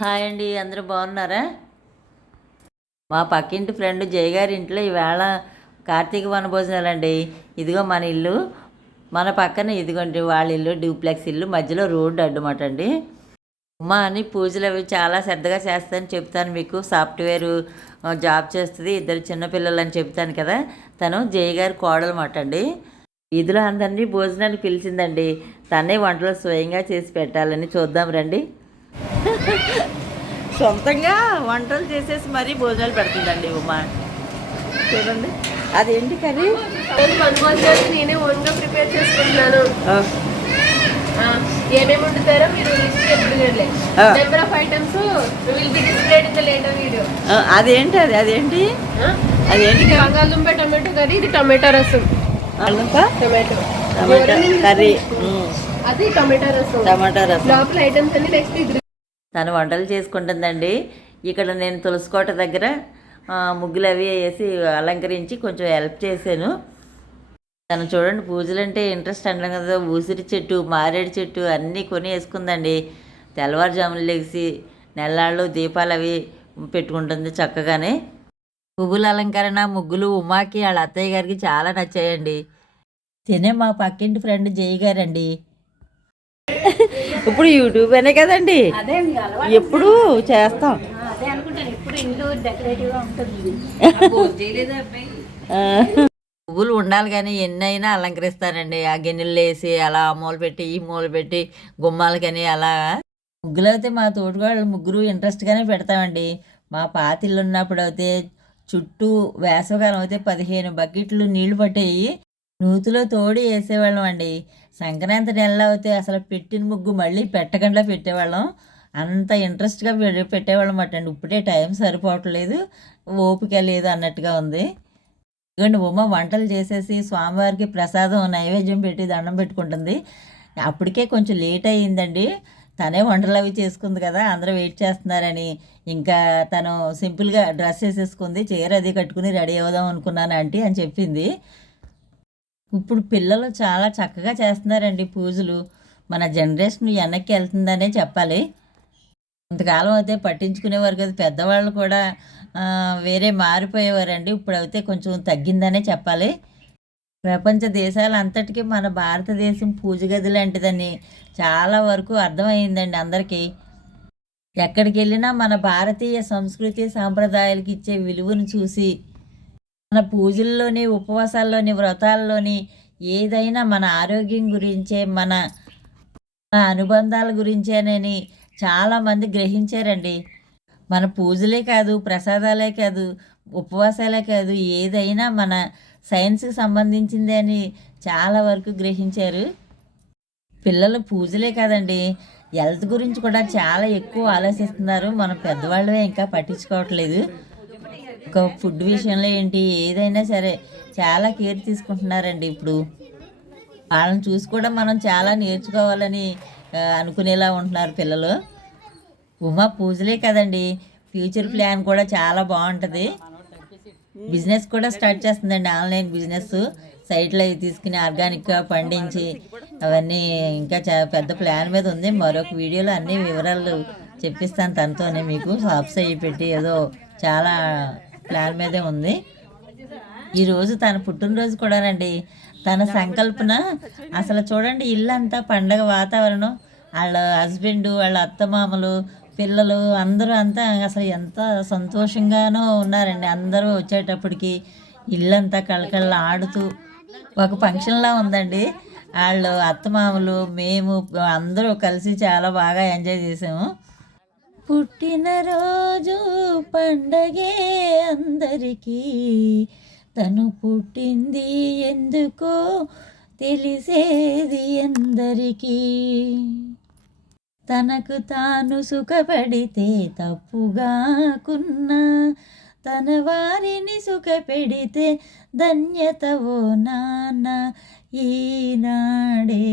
Hi అండి అందరూ బాగున్నారా? మా పక్కింటి ఫ్రెండ్ జయ గారి ఇంట్లో ఈవేళ కార్తీక వనభోజనాలండి ఇదిగో మన ఇల్లు. మన పక్కన ఇదిగోండి వాళ్ళ ఇల్లు డూప్లెక్స్ ఇల్లు మధ్యలో రోడ్డు అడ్డమాట అండి. ఉమా అని పూజలు అవి చాలా శ్రద్ధగా చేస్తానని చెప్తాను మీకు. సాఫ్ట్వేర్ జాబ్ చేస్తుంది ఇద్దరు చిన్నపిల్లలు అని చెప్తాను కదా. తను జయ గారి కోడలు మాట అండి. వీధిలో అందరినీ భోజనానికి పిలిచిందండి. తనే వంటలు స్వయంగా చేసి పెట్టాలని చూద్దాం రండి. సొంతంగా వంటలు చేసేసి మరీ భోజనాలు పెడుతుందండి ఉమా. చూడండి. అదేంటి కర్రీ? నేనే ఓన్గా ప్రిపేర్ చేసుకుంటున్నాను. ఏమేమి వండుతారో మీరు. Number of items will be displayed in the later video. అదేంటి అది? అదేంటి? అదేంటి? బంగాళదుంప టొమాటో కర్రీ ఇది టొమాటో రసం. టొమాటో. టమాటా కర్రీ. అది టొమాటో రసం. టమాటా రసం. లోపల ఐటమ్స్ అన్ని నెక్స్ట్ ఇది. తను వంటలు చేసుకుంటుందండి. ఇక్కడ నేను తులసికోట దగ్గర ముగ్గులు అవి వేసి అలంకరించి కొంచెం హెల్ప్ చేశాను. తను చూడండి పూజలు అంటే ఇంట్రెస్ట్ అంటాం కదా. ఉసిరి చెట్టు మారేడు చెట్టు అన్నీ కొని వేసుకుందండి. తెల్లవారుజామున లేచి నెల్లాళ్ళు దీపాలు అవి పెట్టుకుంటుంది చక్కగానే. పువ్వుల అలంకరణ ముగ్గులు ఉమాకి వాళ్ళ అత్తయ్య గారికి చాలా నచ్చాయండి. తినే మా పక్కింటి ఫ్రెండ్ జై గారండి. ఇప్పుడు యూట్యూబ్ అనే కదండి. అదే మీ అలవాటు. ఎప్పుడు చేస్తాం. అదే అనుకుంటాను. ఇప్పుడు ఇల్లు డెకరేటివ్గా ఉంటుంది. ఆ, పువ్వులు ఉండాలి కానీ ఎన్నైనా అలంకరిస్తానండి ఆ గిన్నెలు వేసి అలా ఆ మూల పెట్టి ఈ మూల పెట్టి గుమ్మాలకని అలా. ముగ్గులు అయితే మా తోటివాళ్ళు ముగ్గురు ఇంట్రెస్ట్గానే పెడతామండి. మా పాతిళ్ళు ఉన్నప్పుడు అయితే చుట్టూ వేసవకాలం అయితే పదిహేను బకెట్లు నీళ్ళు పట్టేయి. నూతిలో తోడి వేసేవాళ్ళం అండి. సంక్రాంతి నెలలో అయితే అసలు పెట్టిన ముగ్గు మళ్ళీ పెట్టకుండా పెట్టేవాళ్ళం. అంత ఇంట్రెస్ట్గా పె- పెట్టేవాళ్ళం అటండి ఇప్పుడే టైం సరిపోవట్లేదు. ఓపిక లేదు అన్నట్టుగా ఉంది. ఇదిగోండి ఉమ్మ వంటలు చేసేసి స్వామివారికి ప్రసాదం నైవేద్యం పెట్టి దండం పెట్టుకుంటుంది. అప్పటికే కొంచెం లేట్ అయ్యిందండి. తనే వంటలు అవి చేసుకుంది కదా అందరూ వెయిట్ చేస్తున్నారని. ఇంకా తను సింపుల్గా డ్రెస్ వేసేసుకుంది చీర అది కట్టుకుని రెడీ అవుదాం అనుకున్నాను ఆంటీ అని చెప్పింది. ఇప్పుడు పిల్లలు చాలా చక్కగా చేస్తున్నారండి పూజలు. మన జనరేషన్ వెనక్కి వెళ్తుందనే చెప్పాలి. కొంతకాలం అయితే పట్టించుకునేవారు కదా. పెద్దవాళ్ళు కూడా వేరే మారిపోయేవారండి. ఇప్పుడు అయితే కొంచెం తగ్గిందనే చెప్పాలి. ప్రపంచ దేశాలంతటికీ మన భారతదేశం పూజ గది లాంటిదని చాలా వరకు అర్థమైందండి అందరికీ. ఎక్కడికి వెళ్ళినా మన భారతీయ సంస్కృతి సాంప్రదాయాలకి ఇచ్చే విలువను చూసి మన పూజల్లోని ఉపవాసాల్లోని వ్రతాల్లోని ఏదైనా మన ఆరోగ్యం గురించే మన మన అనుబంధాల గురించేనని చాలామంది గ్రహించారండి. మన పూజలే కాదు ప్రసాదాలే కాదు ఉపవాసాలే కాదు ఏదైనా మన సైన్స్కి సంబంధించిందే అని చాలా వరకు గ్రహించారు. పిల్లలు పూజలే కాదండి. హెల్త్ గురించి కూడా చాలా ఎక్కువ ఆలోచిస్తున్నారు. మన పెద్దవాళ్ళే ఇంకా పట్టించుకోవట్లేదు. ఒక ఫుడ్ విషయంలో ఏంటి? ఏదైనా సరే చాలా కేర్ తీసుకుంటున్నారండి ఇప్పుడు. వాళ్ళని చూసి కూడా మనం చాలా నేర్చుకోవాలని అనుకునేలా ఉంటున్నారు పిల్లలు. ఉమా పూజలే కదండి. ఫ్యూచర్ ప్లాన్ కూడా చాలా బాగుంటుంది. బిజినెస్ కూడా స్టార్ట్ చేస్తుందండి ఆన్లైన్ బిజినెస్. సైట్లో అవి తీసుకుని ఆర్గానిక్గా పండించి అవన్నీ ఇంకా చా పెద్ద ప్లాన్ మీద ఉంది. మరొక వీడియోలో అన్ని వివరాలు చెప్పిస్తాను తనతోనే మీకు. షాప్స్ అయ్యి పెట్టి ఏదో చాలా ప్లాన్ మీదే ఉంది. ఈరోజు తన పుట్టినరోజు కూడానండి. తన సంకల్పన అసలు చూడండి ఇల్లంతా పండగ వాతావరణం. వాళ్ళ హస్బెండ్ వాళ్ళ అత్తమామలు పిల్లలు అందరూ అంతా అసలు ఎంత సంతోషంగానో ఉన్నారండి. అందరూ వచ్చేటప్పటికి ఇల్లంతా కళకళ ఆడుతూ ఒక ఫంక్షన్లా ఉందండి. వాళ్ళు అత్తమామలు మేము అందరూ కలిసి చాలా బాగా ఎంజాయ్ చేసాము. పుట్టినరోజు పండగే అందరికీ. తను పుట్టింది ఎందుకో తెలిసేది అందరికీ. తనకు తాను సుఖపడితే తప్పుగాకున్నా తన వారిని సుఖపెడితే ధన్యత ఓ నాన్న ఈనాడే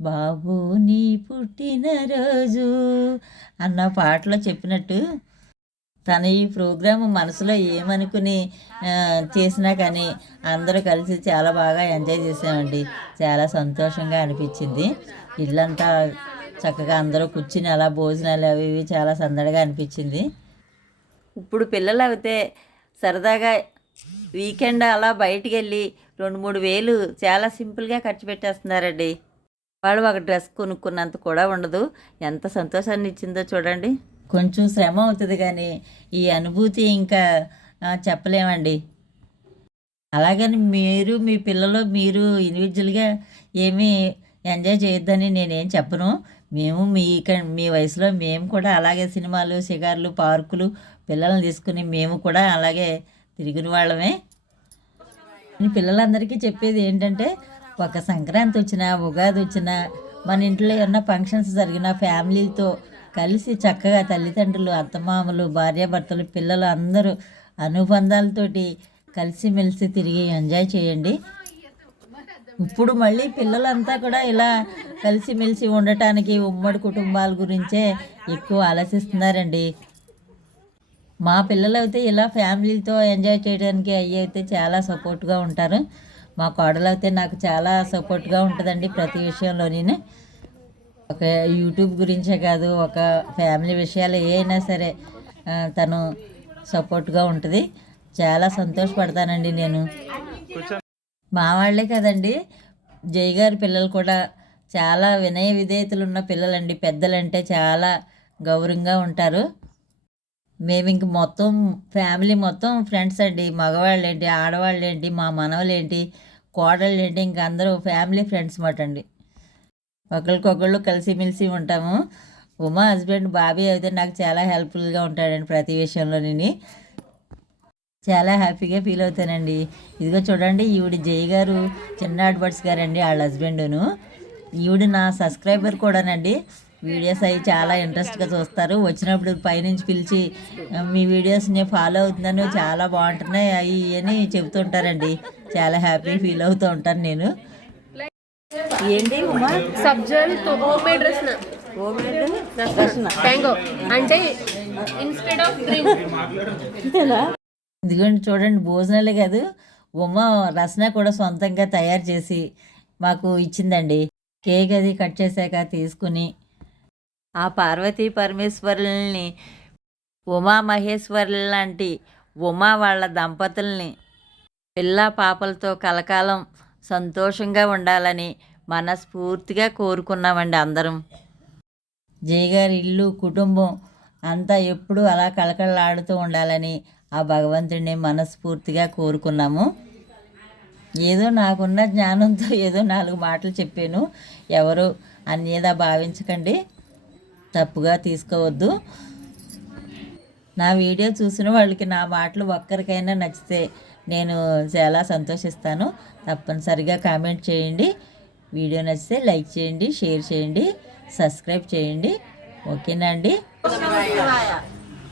బాబు నీ పుట్టినరోజు అన్న పాటలో చెప్పినట్టు తన ఈ ప్రోగ్రాము మనసులో ఏమనుకుని చేసినా కానీ అందరూ కలిసి చాలా బాగా ఎంజాయ్ చేసామండి. చాలా సంతోషంగా అనిపించింది. ఇల్లంతా చక్కగా అందరూ కూర్చుని అలా భోజనాలు అవి ఇవి చాలా సందడిగా అనిపించింది. ఇప్పుడు పిల్లలు అయితే సరదాగా వీకెండ్ అలా బయటికి వెళ్ళి రెండు మూడు వేలు చాలా సింపుల్గా ఖర్చు పెట్టేస్తున్నారండి. వాళ్ళు ఒక డ్రెస్ కొనుక్కున్నంత కూడా ఉండదు. ఎంత సంతోషాన్ని ఇచ్చిందో చూడండి. కొంచెం శ్రమ అవుతుంది కానీ ఈ అనుభూతి ఇంకా చెప్పలేమండి. అలాగని మీరు మీ పిల్లలు మీరు ఇండివిజువల్గా ఏమీ ఎంజాయ్ చేయొద్దని నేనేం చెప్పను. మేము మీ క- మీ వయసులో మేము కూడా అలాగే సినిమాలు షిగార్లు పార్కులు పిల్లల్ని తీసుకుని మేము కూడా అలాగే తిరిగిన వాళ్ళమే. పిల్లలందరికీ చెప్పేది ఏంటంటే ఒక సంక్రాంతి వచ్చినా ఉగాది వచ్చినా మన ఇంట్లో ఏమన్నా ఫంక్షన్స్ జరిగిన ఫ్యామిలీతో కలిసి చక్కగా తల్లిదండ్రులు అత్తమామలు భార్యాభర్తలు పిల్లలు అందరూ అనుబంధాలతోటి కలిసిమెలిసి తిరిగి ఎంజాయ్ చేయండి. ఇప్పుడు మళ్ళీ పిల్లలంతా కూడా ఇలా కలిసిమెలిసి ఉండటానికి ఉమ్మడి కుటుంబాల గురించే ఎక్కువ ఆలోచిస్తున్నారండి. మా పిల్లలు అయితే ఇలా ఫ్యామిలీతో ఎంజాయ్ చేయడానికి అయ్యి అయితే చాలా సపోర్ట్గా ఉంటారు. మా కోడలు అయితే నాకు చాలా సపోర్ట్గా ఉంటుందండి ప్రతి విషయంలోనే ఒక యూట్యూబ్ గురించే కాదు ఒక ఫ్యామిలీ విషయాలు ఏ అయినా సరే తను సపోర్ట్గా ఉంటుంది. చాలా సంతోషపడతానండి నేను. మా వాళ్ళే కదండి. జయ్ గారి పిల్లలు కూడా చాలా వినయ విధేయతలు ఉన్న పిల్లలండి. పెద్దలంటే చాలా గౌరవంగా ఉంటారు. మేము ఇంక మొత్తం ఫ్యామిలీ మొత్తం ఫ్రెండ్స్ అండి. మగవాళ్ళు ఏంటి ఆడవాళ్ళు ఏంటి మా మనవలు ఏంటి కోడళ్ళు ఏంటి ఇంక అందరూ ఫ్యామిలీ ఫ్రెండ్స్ మాట అండి ఒకరికొకళ్ళు కలిసిమెలిసి ఉంటాము. ఉమా హస్బెండ్ బాబీ అయితే నాకు చాలా హెల్ప్ఫుల్గా ఉంటాడండి ప్రతి విషయంలో నేను. చాలా హ్యాపీగా ఫీల్ అవుతానండి. ఇదిగో చూడండి ఈవిడ జయ్ గారు చిన్న బడ్స్ గారండి వాళ్ళ హస్బెండును. ఈవిడ నా సబ్స్క్రైబర్ కూడానండి. వీడియోస్ అవి చాలా ఇంట్రెస్ట్గా చూస్తారు. వచ్చినప్పుడు పైనుంచి పిలిచి మీ వీడియోస్ని ఫాలో అవుతున్నాను చాలా బాగుంటున్నాయి అవి అని చెబుతుంటారండి. చాలా హ్యాపీ ఫీల్ అవుతూ ఉంటాను నేను. ఏంటి ఉమా? సబ్జల్ హోమ్ మేడ్ రసన మ్యాంగో. అంటే ఇన్స్టెడ్ ఆఫ్ డ్రింక్ ఇదిగోండి చూడండి భోజనాలే కాదు ఉమ్మ రసన కూడా సొంతంగా తయారు చేసి మాకు ఇచ్చిందండి. కేక్ అది కట్ చేశాక తీసుకుని ఆ పార్వతీ పరమేశ్వరుల్ని ఉమామహేశ్వరుల లాంటి ఉమా వాళ్ళ దంపతుల్ని పిల్ల పాపలతో కలకాలం సంతోషంగా ఉండాలని మనస్ఫూర్తిగా కోరుకున్నామండి అందరం. జయగారి ఇల్లు కుటుంబం అంతా ఎప్పుడూ అలా కళకళలాడుతూ ఉండాలని ఆ భగవంతుడిని మనస్ఫూర్తిగా కోరుకున్నాము. ఏదో నాకున్న జ్ఞానంతో ఏదో నాలుగు మాటలు చెప్పాను. ఎవరు అన్యేదా భావించకండి. తప్పుగా తీసుకోవద్దు. నా వీడియో చూసిన వాళ్ళకి నా మాటలు ఒక్కరికైనా నచ్చితే నేను చాలా సంతోషిస్తాను. తప్పనిసరిగా కామెంట్ చేయండి. వీడియో నచ్చితే లైక్ చేయండి షేర్ చేయండి సబ్స్క్రైబ్ చేయండి. ఓకేనా అండి?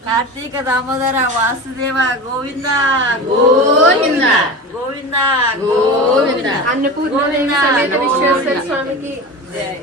కార్తీక దామోదర వాసుదేవ గోవింద గోవింద. గోవింద గోవింద. అన్నపూర్ణ సమేత విశ్వేశ్వర స్వామికి. జై.